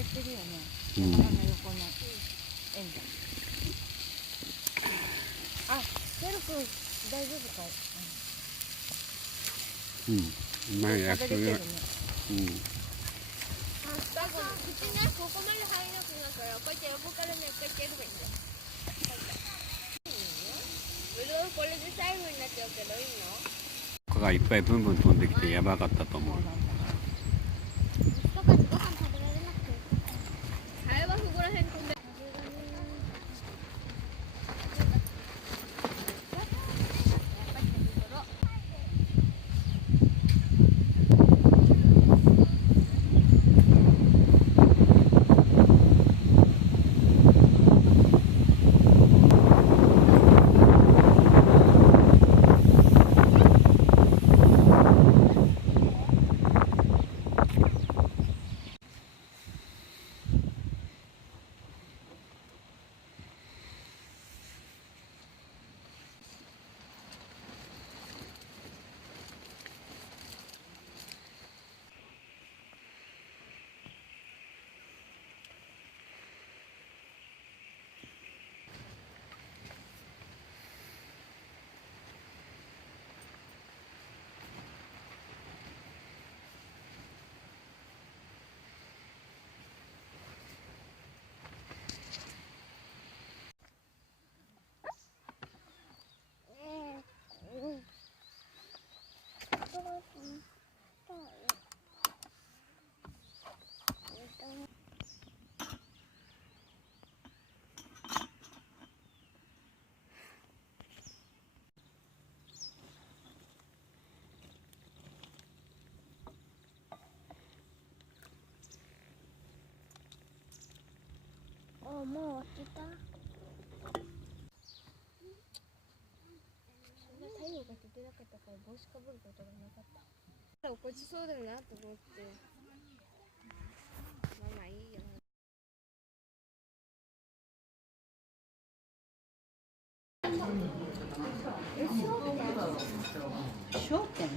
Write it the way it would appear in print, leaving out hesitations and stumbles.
いてるよね。うん。山の横の円が。あ、セル君大丈夫かい？うん。うまいやつが。食べれてるね。うん。口ね、ここまで入らなくなったら、こうやって横からね、こうやってやればいいんだよ。ぶどうこれで最後になっちゃうけどいいの？蚊がいっぱいブンブン飛んできてやばかったと思う。息子たちご飯食べられなくてよかった。ハエはそこら辺飛んで。もう落ちた。そんな太陽が出てなかったから帽子かぶることがなかった。落っこちそうだなと思って。まあいいよ。商店？